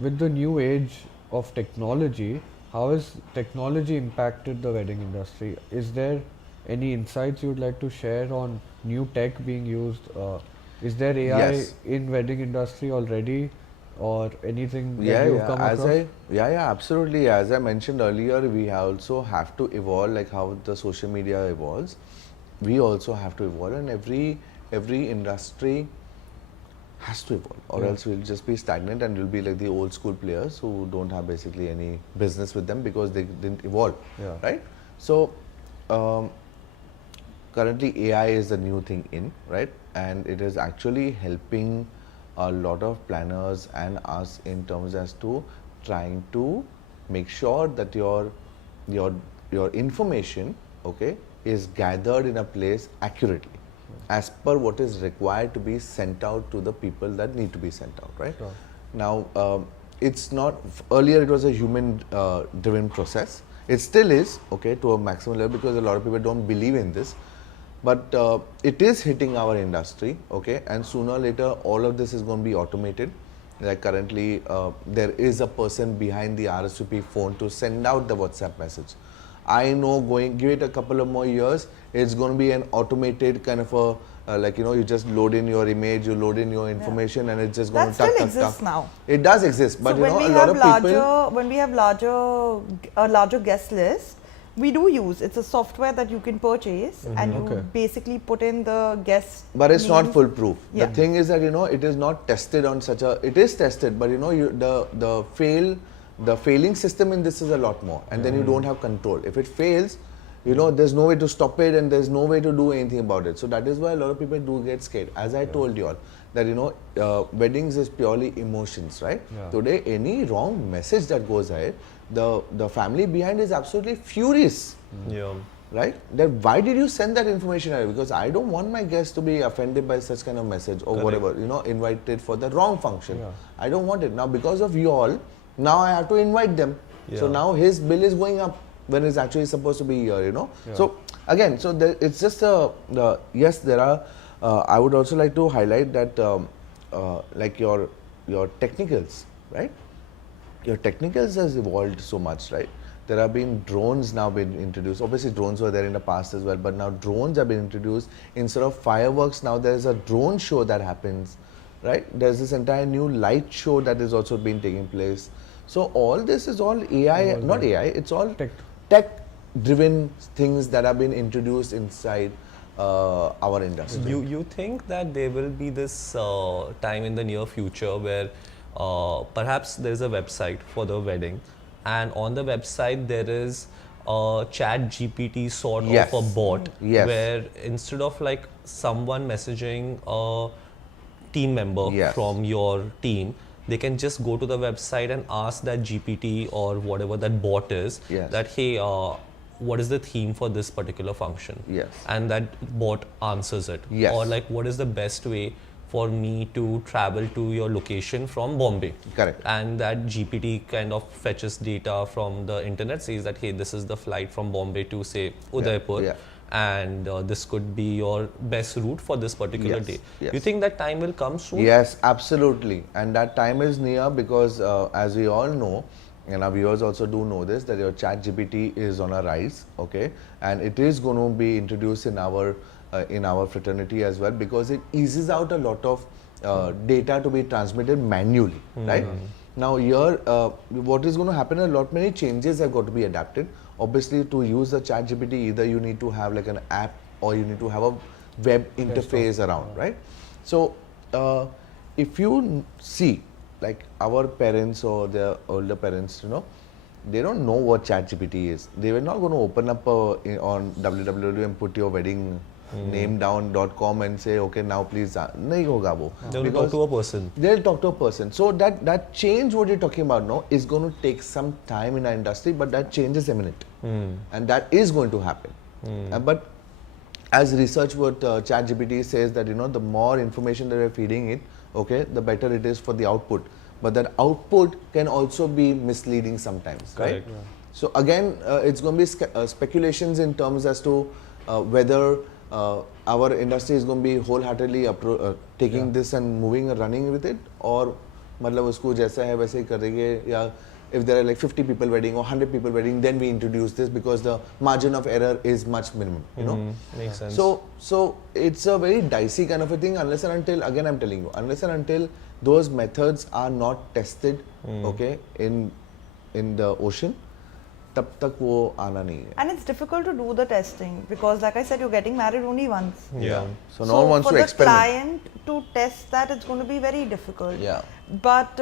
with the new age of technology, how has technology impacted the wedding industry? Is there any insights you'd like to share on new tech being used? Is there AI Yes. in wedding industry already, or anything that you've come across? Absolutely. As I mentioned earlier, we also have to evolve, like how the social media evolves. We also have to evolve, and every industry has to evolve, or Yeah. else we'll just be stagnant and we'll be like the old school players who don't have basically any business with them because they didn't evolve, Yeah. right? So um, currently AI is the new thing in, right? And it is actually helping a lot of planners and us in terms as to trying to make sure that your your information, okay, is gathered in a place accurately as per what is required to be sent out to the people that need to be sent out, right? Sure. Now, it's not, earlier it was a human driven process. It still is, okay, to a maximum level, because a lot of people don't believe in this. But it is hitting our industry, okay, and sooner or later all of this is going to be automated. Like currently, there is a person behind the RSVP phone to send out the WhatsApp message. I know, give it a couple of more years, it's going to be an automated kind of a, like, you just load in your image, you load in your information, and it's just going That to still tuck, tuck, exists tuck. now. It does exist, but So when we a lot have of people. a larger guest list, we do use, it's a software that you can purchase and you Okay. basically put in the guest But it's not names. foolproof. Yeah. The thing is that it is not tested on such a. It is tested, but the failing system in this is a lot more, and then you don't have control. If it fails, there's no way to stop it, and there's no way to do anything about it. So that is why a lot of people do get scared. As I told you all, that weddings is purely emotions, right? Yeah. Today, any wrong message that goes ahead, the family behind is absolutely furious. Yeah. Right? That why did you send that information out? Because I don't want my guests to be offended by such kind of message or whatever, invited for the wrong function. Yeah. I don't want it. Now because of you all, now I have to invite them. So Yeah. now his bill is going up when it's actually supposed to be here, Yeah. So again, it's just yes, there are, I would also like to highlight that like your technicals, right? Your technicals has evolved so much, right? There have been drones now been introduced. Obviously, drones were there in the past as well, but now drones have been introduced. Instead of fireworks, now there is a drone show that happens, right? There's this entire new light show that is also been taking place. So all this is all AI, not AI, it's all tech-driven things that have been introduced inside our industry. You think that there will be this time in the near future where perhaps there is a website for the wedding, and on the website there is a chat GPT sort Yes. of a bot, Yes. where instead of like someone messaging a team member Yes. from your team, they can just go to the website and ask that GPT or whatever that bot is, Yes. that hey, what is the theme for this particular function? Yes. And that bot answers it. Yes. Or like, what is the best way for me to travel to your location from Bombay? Correct. And that GPT kind of fetches data from the internet, says that hey, this is the flight from Bombay to say Udaipur, yeah. and this could be your best route for this particular Yes, day. yes. You think that time will come soon? Yes, absolutely. And that time is near because as we all know, and our viewers also do know this, that your chat GPT is on a rise, okay? And it is going to be introduced in our fraternity as well, because it eases out a lot of data to be transmitted manually, right? Now here, what is going to happen, a lot many changes have got to be adapted. Obviously, to use the chat GPT, either you need to have like an app or you need to have a web interface around, right? So if you see, like our parents or their older parents, they don't know what ChatGPT is. They were not going to open up on www and put your wedding name down.com and say, okay, now please, nahi hoga wo. They will talk Because to a person. they'll talk to a person. So that change, what you're talking about now, is going to take some time in our industry, but that change is imminent, and that is going to happen. But as research, what ChatGPT says, that the more information that we're feeding it, okay, the better it is for the output. But that output can also be misleading sometimes, right? Correct. So again, it's going to be speculations in terms as to whether our industry is going to be wholeheartedly taking this and moving and running with it, or मतलब उसको जैसा है वैसे ही करेंगे, या if there are like 50 people wedding or 100 people wedding, then we introduce this because the margin of error is much minimum, you know. Makes sense. So it's a very dicey kind of a thing unless and until, again I'm telling you, unless and until those methods are not tested, okay, in the ocean, तब तक वो आना नहीं है. And it's difficult to do the testing because, like I said, you're getting married only once. Yeah. So no one wants for to the experiment. client to test that, it's going to be very difficult. Yeah. But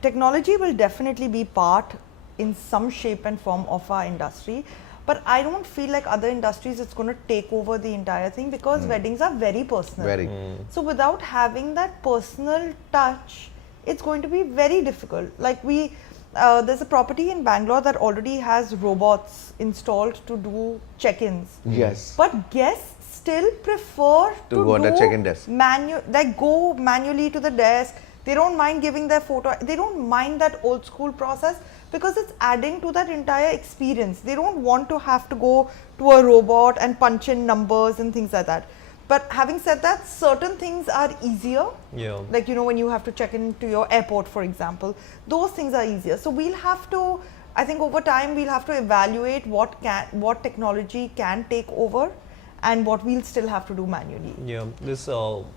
technology will definitely be part in some shape and form of our industry. But I don't feel like other industries it's going to take over the entire thing because weddings are very personal. Very. So without having that personal touch, it's going to be very difficult. Like there's a property in Bangalore that already has robots installed to do check-ins. Yes. But guests still prefer To go on the do check-in desk. like go manually to the desk. They don't mind giving their photo. They don't mind that old school process because it's adding to that entire experience. They don't want to have to go to a robot and punch in numbers and things like that. But having said that, certain things are easier. Yeah. Like, you know, when you have to check into your airport, for example, those things are easier. So we'll have to, I think over time, we'll have to evaluate what technology can take over and what we'll still have to do manually. Yeah, this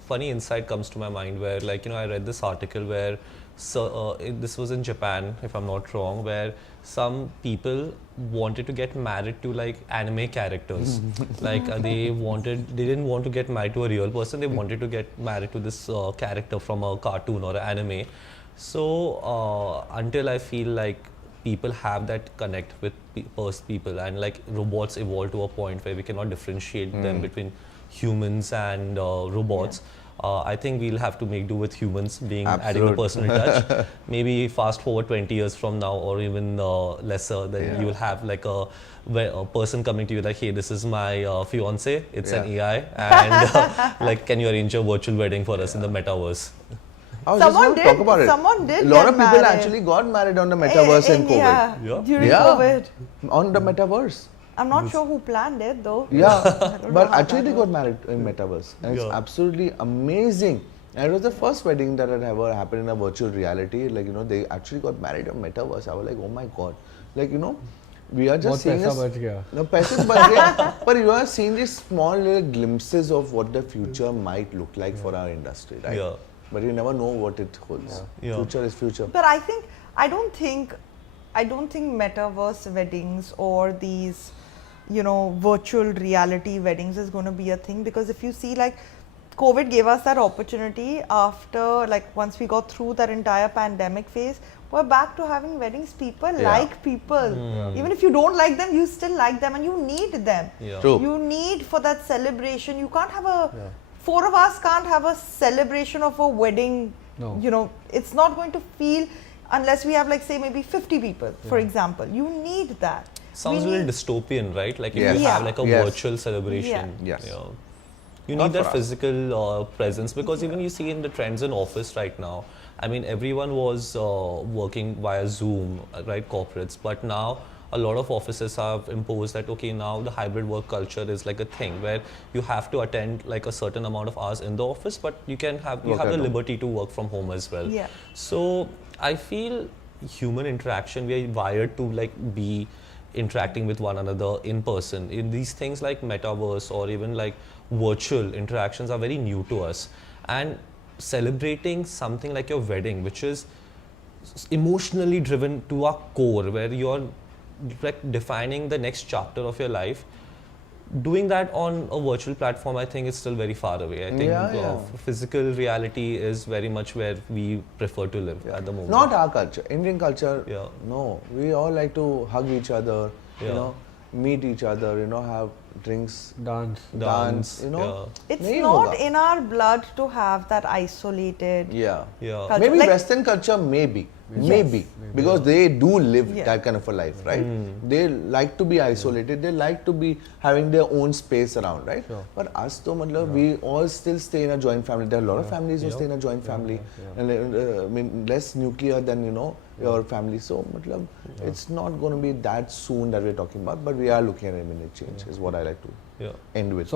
funny insight comes to my mind where, like, you know, I read this article where, this was in Japan, if I'm not wrong, where some people wanted to get married to like anime characters. Like they didn't want to get married to a real person, they wanted to get married to this character from a cartoon or an anime. So until I feel like people have that connect with people and like robots evolve to a point where we cannot differentiate them between humans and robots. I think we'll have to make do with humans being adding the personal touch. Maybe fast forward 20 years from now or even lesser, then you will have like a person coming to you like, hey, this is my fiance, it's an AI, and like, can you arrange a virtual wedding for us in the metaverse? I just want to talk about it. Someone did A lot get of people married. actually got married on the metaverse in COVID. Yeah. During Yeah. COVID. On the metaverse. I'm not sure who planned it though. Yeah, I don't know but how actually that they got married in metaverse, and it's absolutely amazing. And it was the first wedding that had ever happened in a virtual reality. Like, you know, they actually got married on metaverse. I was like, oh my god, like, you know, we are just seeing पैसा बच गया. no paise bach gaya, but you are seeing these small little glimpses of what the future might look like for our industry, right? Yeah. But you never know what it holds. Yeah. Future is future. But I don't think metaverse weddings or these, you know, virtual reality weddings is going to be a thing, because if you see, like, COVID gave us that opportunity after, like, once we got through that entire pandemic phase, we're back to having weddings. People like people. Even if you don't like them, you still like them and you need them. Yeah. True. You need for that celebration. You can't have four of us can't have a celebration of a wedding. No. You know, it's not going to feel, unless we have, like, say maybe 50 people, for example. You need that. Sounds a We little need- dystopian, right? Like if Yes. you have like a Yes. virtual celebration. Yes. You Not need that for us. physical presence, because even you see in the trends in office right now, I mean, everyone was working via Zoom, right, corporates, but now a lot of offices have imposed that, okay, now the hybrid work culture is like a thing where you have to attend like a certain amount of hours in the office, but you have Work the at home. liberty to work from home as well. Yeah. So I feel human interaction, we are wired to like be interacting with one another in person. In these things like metaverse or even like virtual interactions are very new to us, and celebrating something like your wedding, which is emotionally driven to our core, where you're like defining the next chapter of your life, doing that on a virtual platform, I think is still very far away. I think physical reality is very much where we prefer to live at the moment. Not our culture, Indian culture. Yeah. No, we all like to hug each other, you Yeah. know, meet each other, you know, have drinks, Dance. you know. It's Nahi not hoga. in our blood to have that isolated Yeah. Yeah. culture. Maybe Like- Western culture, maybe, because they do live Yeah. that kind of a life, right? They like to be isolated. They like to be having their own space around, right? Sure. But us, though, matlab, we all still stay in a joint family. There are a lot of families who stay in a joint family, and I mean, less nuclear than, you know, your family. So, matlab, it's not going to be that soon that we're talking about, but we are looking at a minute change. Is what I like to Yeah. end with. So